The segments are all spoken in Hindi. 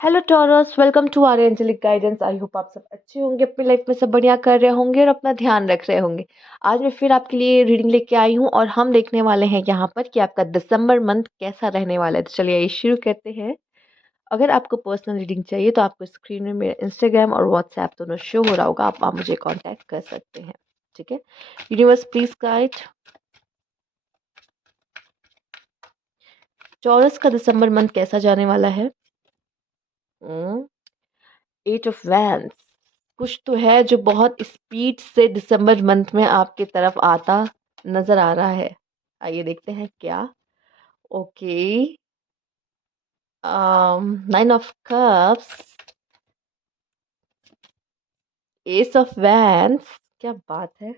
Hello Taurus, welcome to our angelic guidance. I hope आप सब अच्छे होंगे, अपनी लाइफ में सब बढ़िया कर रहे होंगे और अपना ध्यान रख रहे होंगे। आज मैं फिर आपके लिए रीडिंग लेके आई हूँ और हम देखने वाले हैं यहाँ पर कि आपका दिसंबर मंथ कैसा रहने वाला है। तो चलिए ये शुरू करते हैं। अगर आपको पर्सनल रीडिंग चाहिए तो आपको स्क्रीन में मेरा इंस्टाग्राम और व्हाट्सएप दोनों शो हो रहा होगा, आप मुझे कॉन्टैक्ट कर सकते हैं। ठीक है। यूनिवर्स प्लीज गाइड टॉरस का दिसंबर मंथ कैसा जाने वाला है। एट ऑफ वैंस, कुछ तो है जो बहुत स्पीड से दिसंबर मंथ में आपके तरफ आता नजर आ रहा है। आइए देखते हैं क्या। Okay, nine of cups, S of vents, क्या बात है।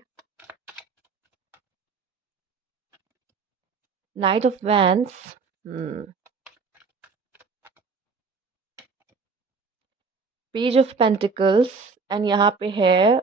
Night of vents, page of pentacles, and यहाँ पे है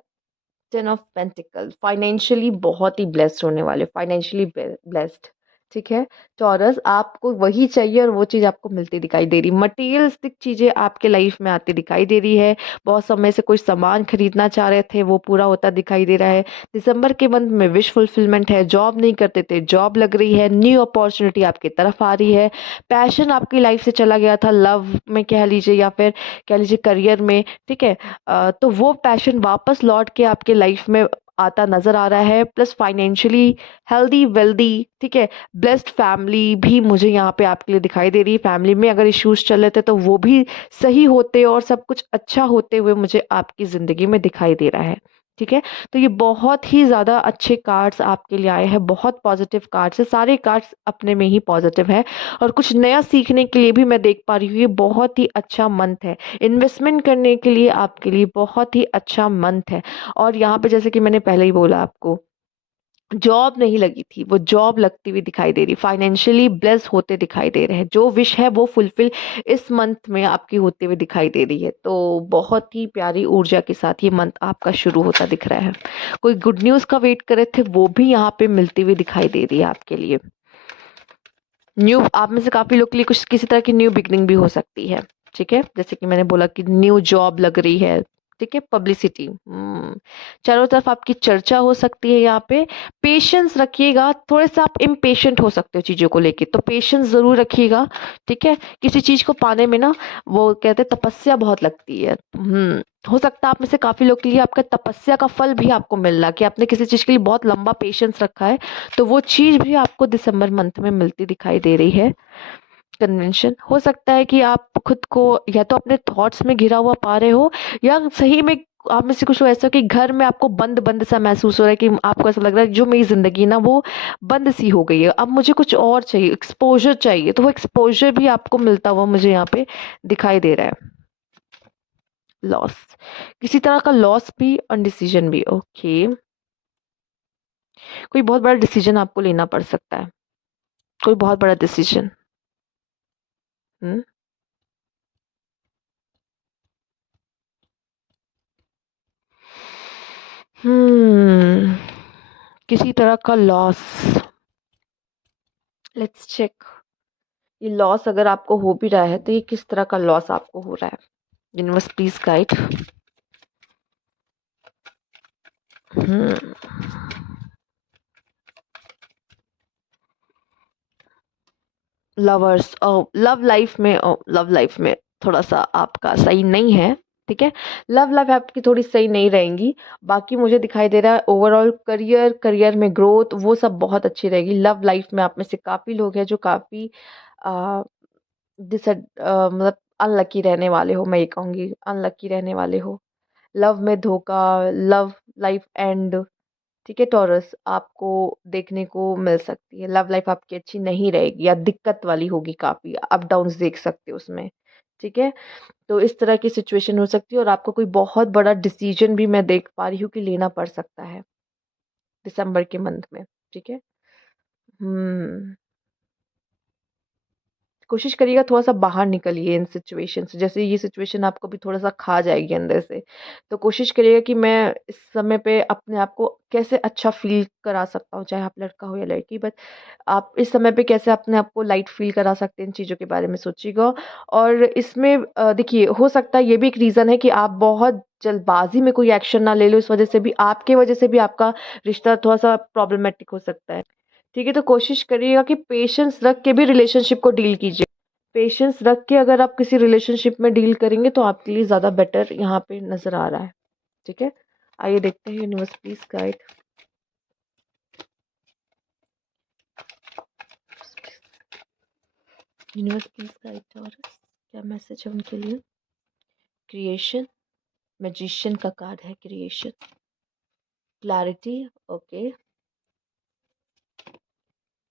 टेन ऑफ पेंटिकल। फाइनेंशियली बहुत ही ब्लेस्ड होने वाले, फाइनेंशियली ब्लेस्ड। ठीक है। टॉरस, आपको वही चाहिए और वो चीज़ आपको मिलती दिखाई दे रही। मटेरियलिस्टिक चीज़ें आपके लाइफ में आती दिखाई दे रही है। बहुत समय से कोई सामान खरीदना चाह रहे थे, वो पूरा होता दिखाई दे रहा है। दिसंबर के मंथ में विश फुलफिलमेंट है। जॉब नहीं करते थे, जॉब लग रही है। न्यू अपॉर्चुनिटी आपकी तरफ आ रही है। पैशन आपकी लाइफ से चला गया था, लव में कह लीजिए या फिर कह लीजिए करियर में। ठीक है। तो वो पैशन वापस लौट के आपके लाइफ में आता नजर आ रहा है। प्लस फाइनेंशियली हेल्दी वेल्दी, ठीक है, ब्लेस्ड फैमिली भी मुझे यहाँ पे आपके लिए दिखाई दे रही है। फैमिली में अगर इश्यूज चल रहे थे तो वो भी सही होते और सब कुछ अच्छा होते हुए मुझे आपकी जिंदगी में दिखाई दे रहा है। ठीक है। तो ये बहुत ही ज़्यादा अच्छे कार्ड्स आपके लिए आए हैं, बहुत पॉजिटिव कार्ड्स है। सारे कार्ड्स अपने में ही पॉजिटिव है और कुछ नया सीखने के लिए भी मैं देख पा रही हूँ। ये बहुत ही अच्छा मंथ है, इन्वेस्टमेंट करने के लिए आपके लिए बहुत ही अच्छा मंथ है। और यहाँ पे जैसे कि मैंने पहले ही बोला आपको, जॉब नहीं लगी थी, वो जॉब लगती हुई दिखाई दे रही। फाइनेंशियली ब्लेस होते दिखाई दे रहे हैं। जो विश है वो फुलफिल इस मंथ में आपकी होते हुए दिखाई दे रही है। तो बहुत ही प्यारी ऊर्जा के साथ ये मंथ आपका शुरू होता दिख रहा है। कोई गुड न्यूज़ का वेट कर रहे थे, वो भी यहाँ पे मिलती हुई दिखाई दे रही है आपके लिए। न्यू, आप में से काफी लोग के लिए कुछ किसी तरह की न्यू बिगनिंग भी हो सकती है। ठीक है। जैसे कि मैंने बोला कि न्यू जॉब लग रही है। ठीक है। पब्लिसिटी, चारों तरफ आपकी चर्चा हो सकती है यहाँ पे। पेशेंस रखिएगा, थोड़े से आप इम्पेशेंट हो सकते हो चीजों को लेके, तो पेशेंस जरूर रखिएगा। ठीक है। किसी चीज को पाने में ना, वो कहते हैं तपस्या बहुत लगती है। हो सकता है आप में से काफी लोग के लिए आपका तपस्या का फल भी आपको मिल रहा, कि आपने किसी चीज के लिए बहुत लंबा पेशेंस रखा है, तो वो चीज भी आपको दिसंबर मंथ में मिलती दिखाई दे रही है। कन्वेंशन हो सकता है कि आप खुद को या तो अपने थॉट्स में घिरा हुआ पा रहे हो, या सही में आप में से कुछ लोग ऐसा हो कि घर में आपको बंद बंद सा महसूस हो रहा है, कि आपको ऐसा लग रहा है जो मेरी जिंदगी ना वो बंद सी हो गई है, अब मुझे कुछ और चाहिए, एक्सपोजर चाहिए। तो वो एक्सपोजर भी आपको मिलता हुआ मुझे यहाँ पे दिखाई दे रहा है। लॉस, किसी तरह का लॉस भी और डिसीजन भी। ओके, कोई बहुत बड़ा डिसीजन आपको लेना पड़ सकता है, कोई बहुत बड़ा डिसीजन। हम्म हम्म किसी तरह का लॉस। Let's check. ये लॉस अगर आपको हो भी रहा है तो ये किस तरह का लॉस आपको हो रहा है। Universe please guide. Hmm lovers, love life में थोड़ा सा आपका सही नहीं है। ठीक है। लव लाइफ आपकी थोड़ी सही नहीं रहेंगी। बाकी मुझे दिखाई दे रहा है ओवरऑल करियर, करियर में ग्रोथ, वो सब बहुत अच्छी रहेगी। लव लाइफ में आप में से काफी लोग हैं जो काफी आ, मतलब अनलकी रहने वाले हो। मैं ये कहूंगी अनलकी रहने वाले हो। लव में धोखा, लव लाइफ एंड। ठीक है। टॉरस, आपको देखने को मिल सकती है लव लाइफ आपकी अच्छी नहीं रहेगी या दिक्कत वाली होगी, काफी अप डाउन्स देख सकते हो उसमें। ठीक है। तो इस तरह की सिचुएशन हो सकती है और आपको कोई बहुत बड़ा डिसीजन भी मैं देख पा रही हूँ कि लेना पड़ सकता है दिसंबर के मंथ में। ठीक है। हम्म कोशिश करिएगा थोड़ा-सा बाहर निकलिए इन सिचुएशन से, जैसे ये सिचुएशन आपको भी थोड़ा-सा खा जाएगी अंदर से। तो कोशिश करिएगा कि मैं इस समय पे अपने आप को कैसे अच्छा फ़ील करा सकता हूँ, चाहे आप लड़का हो या लड़की, बट आप इस समय पे कैसे अपने आप को लाइट फ़ील करा सकते हैं, इन चीज़ों के बारे में सोचिएगा। और इसमें देखिए, हो सकता है ये भी एक रीज़न है कि आप बहुत जल्दबाज़ी में कोई एक्शन ना ले लो, इस वज़ह से भी आपका रिश्ता थोड़ा-सा प्रॉब्लमैटिक हो सकता है। ठीक है, तो कोशिश करिएगा कि पेशेंस रख के भी रिलेशनशिप को डील कीजिए। पेशेंस रख के अगर आप किसी रिलेशनशिप में डील करेंगे तो आपके लिए ज़्यादा बेटर यहाँ पे नज़र आ रहा है। ठीक है? आइए देखते हैं universe please guide. Universe please guide taurus, क्या मैसेज है उनके लिए? क्रिएशन, मैजिशियन का कार्ड है creation, clarity, okay,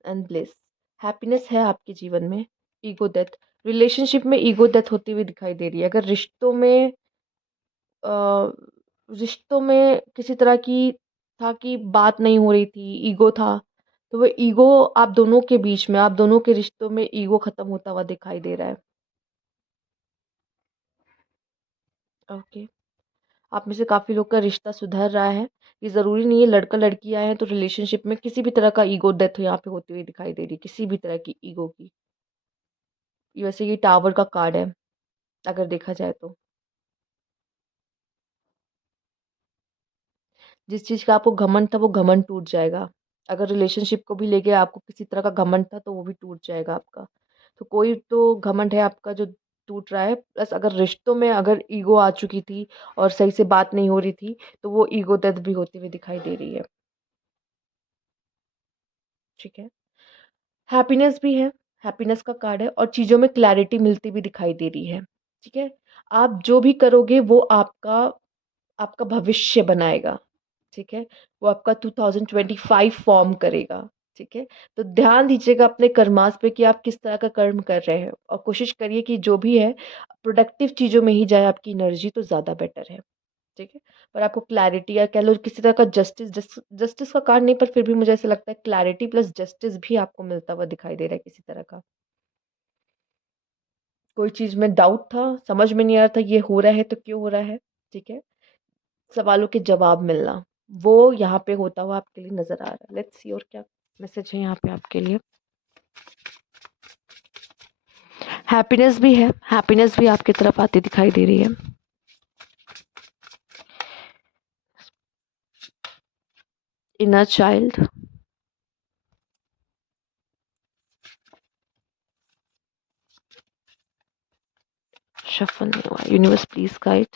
and bliss. Happiness है आपके जीवन में, ईगो डेथ, रिलेशनशिप में ईगो डेथ होती हुई दिखाई दे रही है। अगर अ, रिश्तों में किसी तरह की था कि बात नहीं हो रही थी, ईगो था, तो वो ईगो आप दोनों के बीच में, आप दोनों के रिश्तों में ईगो खत्म होता हुआ दिखाई दे रहा है। ओके, आप में से काफ़ी लोग का रिश्ता सुधर रहा है। ये ज़रूरी नहीं है लड़का लड़की आए हैं तो रिलेशनशिप में किसी भी तरह का ईगो डेथ यहाँ पे होती हुई दिखाई दे रही है, किसी भी तरह की ईगो की। ये वैसे ये टावर का कार्ड है, अगर देखा जाए तो। जिस चीज़ का आपको घमंड था वो घमंड टूट जाएगा। अगर रिलेशनशिप को भी लेके आपको किसी तरह का घमंड था तो वो भी टूट जाएगा आपका। तो कोई तो घमंड है आपका जो टूट रहा है, प्लस अगर रिश्तों में अगर ईगो आ चुकी थी और सही से बात नहीं हो रही थी, तो वो ईगो डेथ भी होती हुई दिखाई दे रही है। ठीक है? हैप्पीनेस भी है, हैप्पीनेस का कार्ड है और चीज़ों में क्लैरिटी मिलती भी दिखाई दे रही है। ठीक है? आप जो भी करोगे वो आपका आपका भविष्य बनाएगा। ठीक है? वो आपका 2025 फ़ॉर्म करेगा। ठीक है? तो ध्यान दीजिएगा अपने कर्मास पे कि आप किस तरह का कर्म कर रहे हैं और कोशिश करिए कि जो भी है प्रोडक्टिव चीज़ों में ही जाए आपकी एनर्जी तो ज़्यादा बेटर है। ठीक है? पर आपको क्लैरिटी या कह लो किसी तरह का जस्टिस का कार्ड नहीं, पर फिर भी मुझे ऐसा लगता है क्लैरिटी प्लस जस्टिस भी आपको मिलता हुआ दिखाई दे रहा है किसी तरह का। कोई चीज़ में डाउट था, समझ में नहीं आ रहा था ये हो रहा है तो क्यों हो रहा है? ठीक है? सवालों के जवाब मिलना, वो यहाँ पे होता हुआ आपके लिए नज़र आ रहा है। लेट्स सी और क्या मैसेज है यहाँ पे आपके लिए। हैप्पीनेस भी है, हैप्पीनेस भी आपकी तरफ आती दिखाई दे रही है। इनर चाइल्ड, शफल नहीं हुआ। Universe please guide.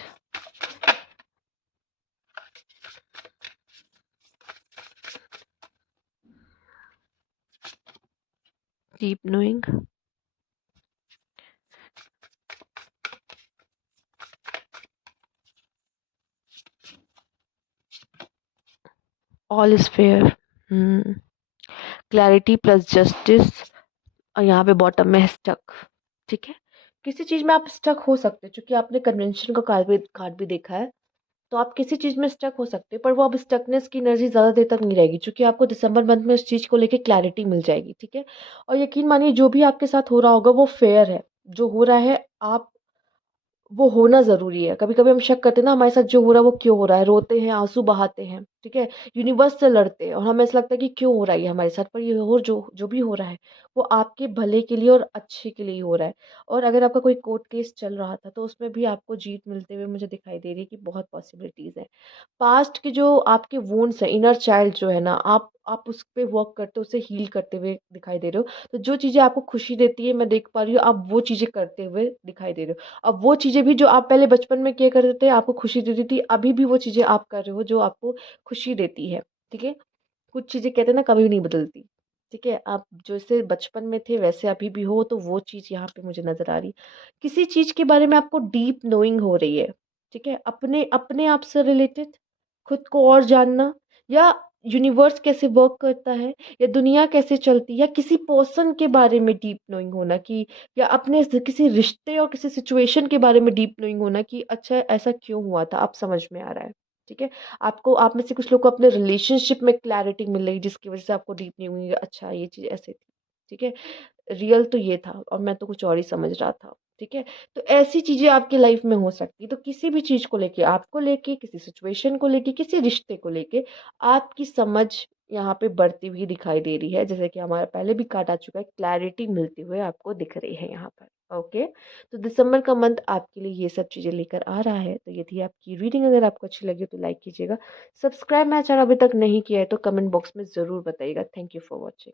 Deep knowing, all is fair, clarity plus justice, और यहाँ पे बॉटम में है स्टक। ठीक है? किसी चीज़ में आप स्टक हो सकते हैं, क्योंकि आपने कन्वेंशन का कार्ड भी देखा है, तो आप किसी चीज़ में स्टक हो सकते हैं, पर वो अब स्टकनेस की एनर्जी ज़्यादा देर तक नहीं रहेगी, क्योंकि आपको दिसंबर मंथ में उस चीज़ को लेके क्लैरिटी मिल जाएगी। ठीक है? और यकीन मानिए जो भी आपके साथ हो रहा होगा वो फेयर है। जो हो रहा है आप वो होना ज़रूरी है। कभी-कभी हम शक करते हैं ना हमारे साथ जो हो रहा है वो क्यों हो रहा है? रोते हैं, आँसू बहाते हैं, ठीक है? यूनिवर्स से लड़ते हैं और हमें ऐसा लगता है कि क्यों हो रहा है ये हमारे साथ? पर ये हो जो जो भी हो रहा है, वो आपके भले के लिए और अच्छे के लिए ही हो रहा है। और अगर आपका कोई कोर्ट केस चल रहा था, तो उसमें भी आपको जीत मिलते हुए मुझे दिखाई दे रही है कि बहुत पॉसिबिलिटीज़ हैं। पास्ट के जो आपके वुंड्स हैं, इनर चाइल्ड जो है ना, आप उस पे वर्क करते हो, उसे हील करते हुए दिखाई दे रहे हो। तो जो चीज़ें आपको खुशी देती है, मैं देख पा रही हूँ, आप वो चीज़ें करते हुए दिखाई दे रहे हो। अब वो चीज़ें भी जो आप पहले बचपन में किया करते थे, आपको खुशी देती थी, अभी भी वो चीज़ें आप कर रहे हो जो आपको खुशी देती है, ठीक है? कुछ चीज़ें कहते हैं ना कभी नहीं बदलती, ठीक है? आप जैसे बचपन में थे वैसे अभी भी हो, तो वो चीज़ यहाँ पे मुझे नज़र आ रही। किसी चीज़ के बारे में आपको डीप नोइंग हो रही है, ठीक है? अपने अपने आप से रिलेटेड, खुद को और जानना, या यूनिवर्स कैसे वर्क करता है, या दुनिया कैसे चलती है, या किसी पर्सन के बारे में डीप नोइंग होना कि, या अपने किसी रिश्ते और किसी सिचुएशन के बारे में डीप नोइंग होना कि अच्छा ऐसा क्यों हुआ था, अब समझ में आ रहा है। ठीक है? आपको आप में से कुछ लोग को अपने रिलेशनशिप में क्लैरिटी मिल रही है जिसकी वज़ह से आपको डीप नहीं हुई, अच्छा ये चीज़ ऐसे थी। ठीक है? रियल तो ये था और मैं तो कुछ और ही समझ रहा था, ठीक है? तो ऐसी चीज़ें आपकी लाइफ में हो सकती है, तो किसी भी चीज़ को लेके, आपको लेके, किसी सिचुएशन को लेके, किसी रिश्ते को लेके आपकी समझ यहाँ पे बढ़ती हुई दिखाई दे रही है। जैसे कि हमारा पहले भी कार्ड आ चुका है, क्लैरिटी मिलती हुई आपको दिख रही है यहाँ पर, ओके? तो दिसंबर का मंथ आपके लिए ये सब चीज़ें लेकर आ रहा है। तो ये थी आपकी रीडिंग, अगर आपको अच्छी लगी तो लाइक कीजिएगा। सब्सक्राइब मेरा चैनल अभी तक नहीं किया है तो कमेंट बॉक्स में ज़रूर बताइएगा। Thank you for watching.